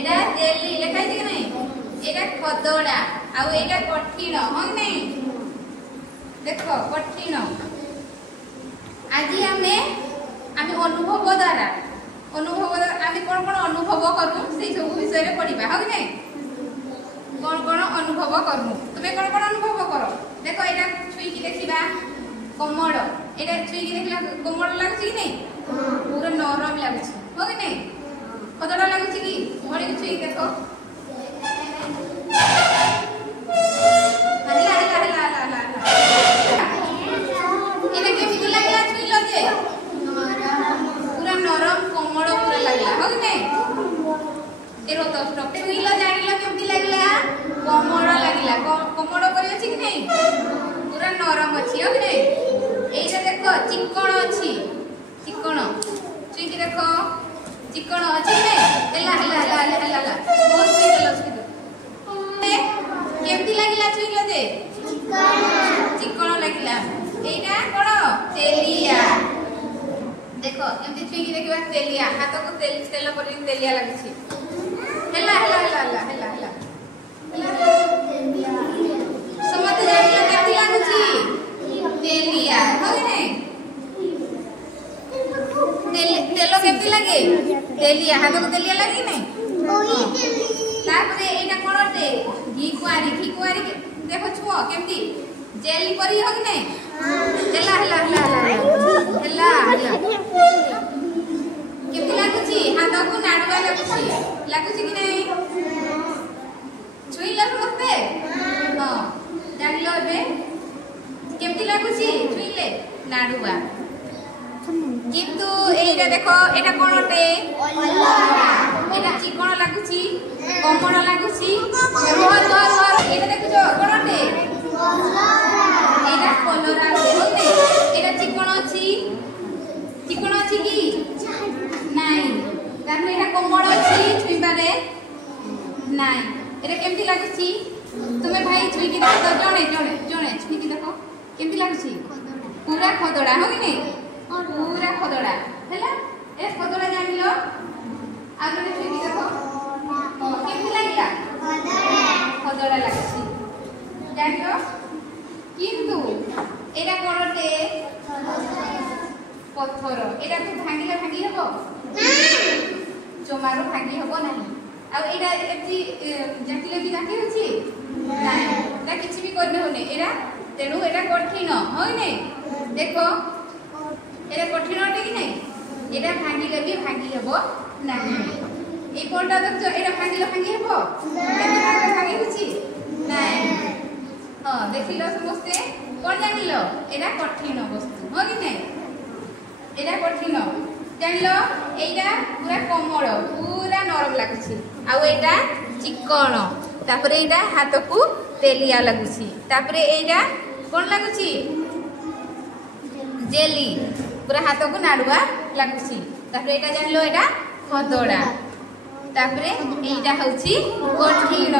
एटा jelly लेखा कि नहीं एटा खदड़ा आ एटा कठिन हो नहीं देखो कठिन आज आमे अनुभव द्वारा आमे कोन कोन अनुभव करू से सब विषय रे पढिबा हो कि नहीं कोन कोन अनुभव करू तुमे कोन कोन अनुभव करो देखो एटा छुई की देखिबा कमल एटा छुई की देखला कमल लागछि कि नहीं पूरा नरम लागछि हो कि नहीं खदड़ा लागछि कि घड़ी की छुई देखो हला हला हला हला एटा केमिति लागला छुईलो जे पूरा नरम कमल पूरा लागला हो कि नहीं एरो तो स्टॉप छुईलो जानिलो केमिति लागला कमल लागला कमल करी अछि कि नहीं पूरा नरम अछि हो कि नहीं एटा देखो चिकन अछि चिकन छुई की देखो चिकन अछि कि नहीं हला हला हला हला हला बहुत छुई देलो केमती लागिला छुईलो जे चिकन लागिला एटा कोन तेलिया देखो एमती छुई की देखबा तेलिया हाथ को तेल परि तेलिया लागिछि हला हला हला हला हला हला समझ जानिला केमती लागुछि तेलिया हो कि नहीं तेल केमती लागे तेलिया हाथ को तेलिया लागी नहीं तापरे एटा कोनटे घी कुआरी देखो छुओ केमती जेली परी हो कि नहीं हला हला हला हला हला केमती लागुछि हाथ को नाडुआ लागुछि कि नहीं छुईला समझते हां जानलो बे केमती लागुछि छुईले नाडुआ किंतु एटा देखो एटा कोनटे एटा चिकन लागुछि कमल लागुछि हर एटा देखो कोनटे एटा कलरा होते एटा चिकन अछि कि नाही तामे एटा कमल अछि छुईबारे नाही एटा केमती लागुछि तुमे भाई छुई की देखो जणे छुई की देखो केमती लागुछि पूरा खदड़ा हो कि नहीं पूरा खदड़ा हैला ए खदड़ा जानिलो आ जने छुई की देखो केमती लागिला खदड़ा लागछि जानिलो किंतु एटा कोनटे पत्थर एटा तू भांगी हबो जमारो भांगी हबो नाही आ एटा एती जटिल की बाकी होछि नाही एटा किछि भी करने होने एटा तेनु एटा कठिन होय नै देखो एटा कठिन होटे कि नहीं एटा भांगी ले भी भांगी हबो नाही ए कोनटा देखो एटा भांगी हबो एटा भांगी होछि नाही हां देखिलो समस्ते कोन जानिलो एटा कठिन वस्तु हो कि नहीं एटा कठिन जानिलो एटा पूरा कोमल पूरा नरम लागुछि आ एटा चिकन तापरे एटा हाथ को तेलिया लागुछि तापरे एटा कोन लागुछि जेली पूरा हाथ को नाडुआ लागुछि तापरे एटा जानिलो एटा खदड़ा तापरे एटा होछि कठिन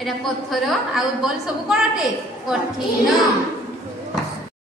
एटा पत्थर आ बल सब कोनटे कठिन